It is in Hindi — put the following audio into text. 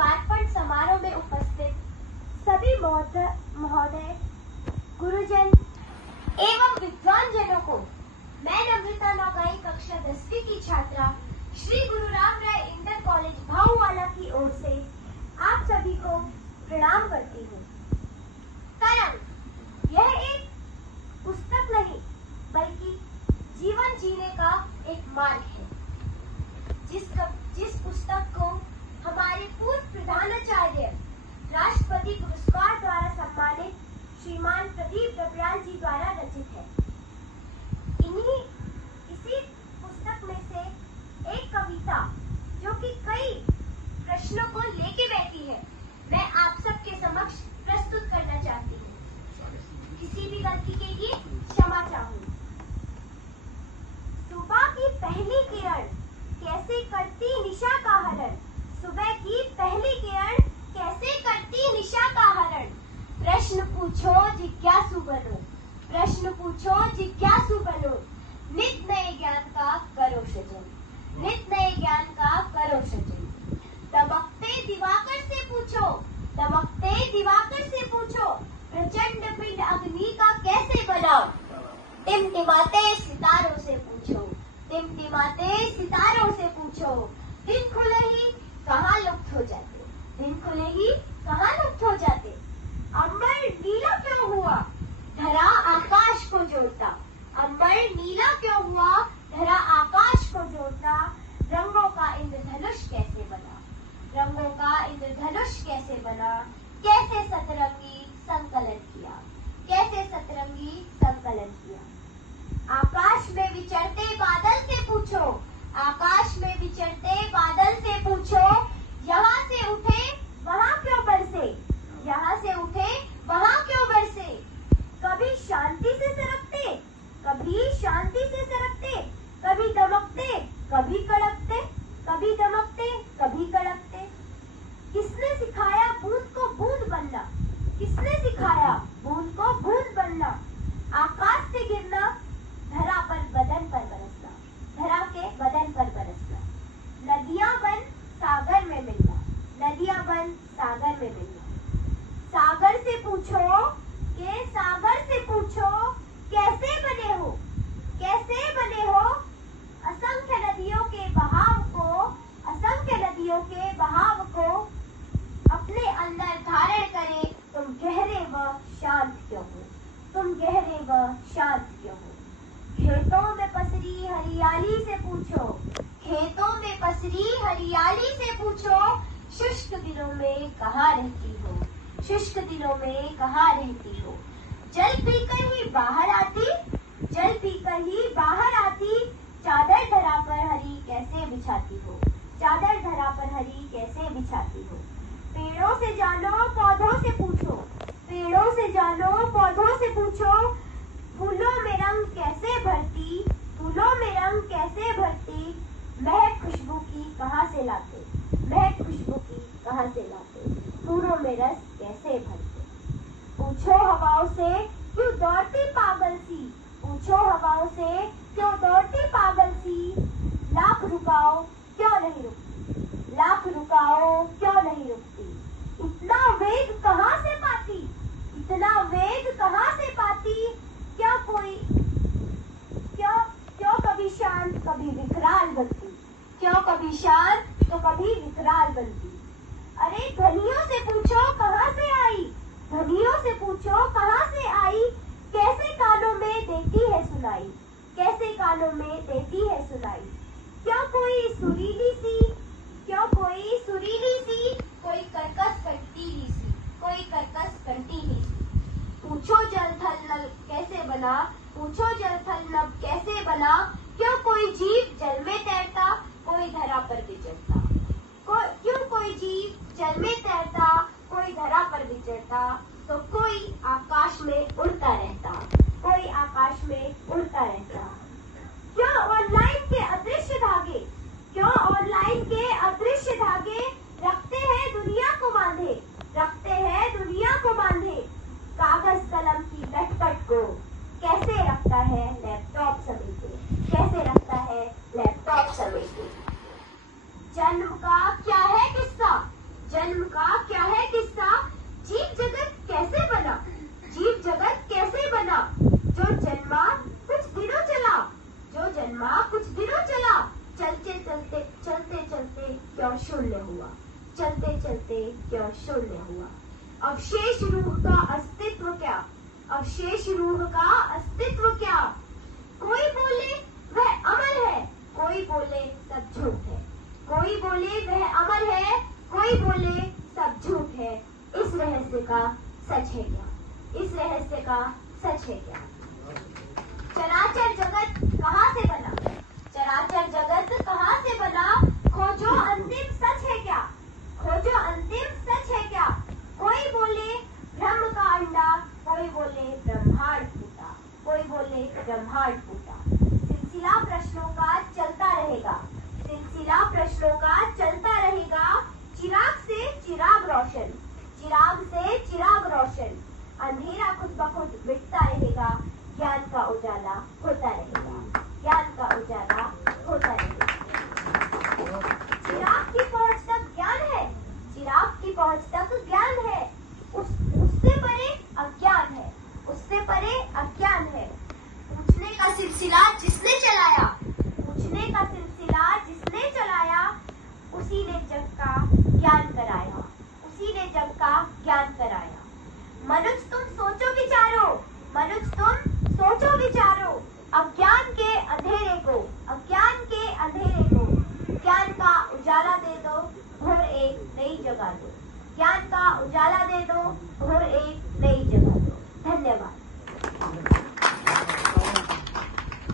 लोकार्पण समारोह में उपस्थित सभी महोदय, गुरुजन एवं विद्वान जनों को मैं नम्रता नौगाई कक्षा 10वीं की छात्रा श्री गुरु राम राय इंटर कॉलेज भाऊवाला की ओर से आप सभी को प्रणाम करती हूँ। तरंग यह एक पुस्तक नहीं बल्कि जीवन जीने का एक मार्ग है। जिस पुस्तक को हमारे पूर्व प्रधानाचार्य राष्ट्रपति पुरस्कार द्वारा सम्मानित श्रीमान प्रदीप डबराल जी द्वारा रचित है। इसी पुस्तक में से एक कविता जो कि कई प्रश्नों को लेके बैठी है, मैं आप सबके समक्ष प्रस्तुत करना चाहती हूँ। किसी भी गलती के लिए क्षमा चाहूंगी। सुबह की पहली किरण कैसे करती निशा का हरण, सुबह की पहली किरण कैसे करती निशा का हरण। प्रश्न पूछो जिज्ञासु बनो, प्रश्न पूछो जिज्ञासु बनो, नित नए ज्ञान का करो सृजन, नित नए ज्ञान का करो सृजन। दमकते दिवाकर से पूछो, दमकते दिवाकर से पूछो, प्रचंड पिंड अग्नि का कैसे बना। टिमटिमाते सितारों से पूछो, टिमटिमाते सितारों से पूछो, दिन खुले ही कहाँ लुप्त हो जाते, दिन खुले ही कहाँ लुप्त हो जाते। अंबर नीला क्यों हुआ, धरा आकाश को जोड़ता, अंबर नीला क्यों हुआ, धरा आकाश को जोड़ता। रंगों का इंद्रधनुष कैसे बना, रंगों का इंद्रधनुष कैसे बना। कैसे सतरंगी संकलन किया, कैसे सतरंगी संकलन किया। आकाश में विचरते बादल से पूछो, आकाश में विचरते बादल से पूछो, यहाँ से उठे वहाँ क्यों बरसे, यहाँ से उठे वहाँ क्यों बरसे। कभी शांति से सरकते, कभी शांति से सरकते, कभी दमकते कभी कड़कते, कभी दमकते कभी कड़कते। किसने सिखाया बूंद को बूंद बनना, किसने सिखाया बूंद को बूंद बनना। आकाश से गिरना, धरा पर बदन पर बरसना, धरा के बदन पर बरसना। नदियां बन सागर में मिलना, नदियां बन सागर में मिलना। सागर से पूछो के सागर से पूछो, कैसे बने हो, कैसे बने हो। असंख्य नदियों के बहाव को, असंख्य नदियों के बहाव को अपने अंदर धारण करे, तुम गहरे व शांत क्यों हो, तुम गहरे व शांत क्यों हो। खेतों में पसरी हरियाली से पूछो, खेतों में पसरी हरियाली से पूछो, शुष्क दिनों में कहाँ रहती हो, शुष्क दिनों में कहाँ रहती हो। जल पीकर ही बाहर आती, जल पीकर ही बाहर आती, चादर धरा पर हरी कैसे बिछाती हो, चादर धरा पर हरी कैसे बिछाती हो। पेड़ों से जानो पौधों से पूछो, पेड़ों से जानो पौधों से पूछो, फूलों में रंग कैसे भरती, फूलों में रंग कैसे भरती। महक खुशबू की कहाँ से लाते, महक खुशबू की कहाँ से लाते, फूलों में रस कैसे भरते। पूछो हवाओं से क्यों दौड़ती पागल सी, पूछो हवाओं से क्यों दौड़ती पागल सी। लाख रुकाओ क्यों नहीं रुकती, लाख रुकाओ क्यों नहीं रुकती। इतना वेग कहाँ से पाती, इतना वेग कहाँ से पाती। क्या कोई क्यों क्यों कभी शांत कभी विकराल बनती, क्यों कभी शांत तो कभी विकराल बनती। अरे ध्वनियों से पूछो कहाँ से आई, ध्वनियों से पूछो कहाँ से आई। कैसे कानों में देती है सुनाई, कैसे कानों में देती है सुनाई। क्यों कोई सुरीली सी, क्यों कोई सुरीली सी, कोई कर्कश कंटीली सी, कोई कर्कश कंटीली सी। पूछो जल थल नल कैसे बना, पूछो जल थल नभ कैसे बना। क्यों कोई जीव जल में तैरता, कोई धरा पर विचरता। क्यों कोई जीव जल में तैरता, कोई धरा पर विचरता। तो कोई आकाश में उड़ता रहता, कोई आकाश में उड़ता रहता। क्यों ऑनलाइन के अदृश्य धागे, क्यों ऑनलाइन के अदृश्य धागे रखते हैं दुनिया को बांधे, रखते हैं दुनिया को बांधे। कागज कलम की लटपट को कैसे रखता है लैपटॉप समेटे, कैसे रखता है लैपटॉप समेटे। जन्म का क्या है किस्सा, जन्म का क्या है किस्सा, जीव जगत कैसे बना, जीव जगत कैसे बना, जो जन्मा कुछ दिनों चला, जो जन्मा कुछ दिनों चला, चलते चलते चलते चलते क्यों शून्य हुआ, चलते चलते क्यों शून्य हुआ। अवशेष रूह का अस्तित्व क्या, अवशेष रूह का अस्तित्व क्या, कोई बोले वह अमर है, कोई बोले सब झूठ है, कोई बोले वह अमर है, कोई बोले सब झूठ है। इस रहस्य का सच है क्या, इस रहस्य का सच है क्या।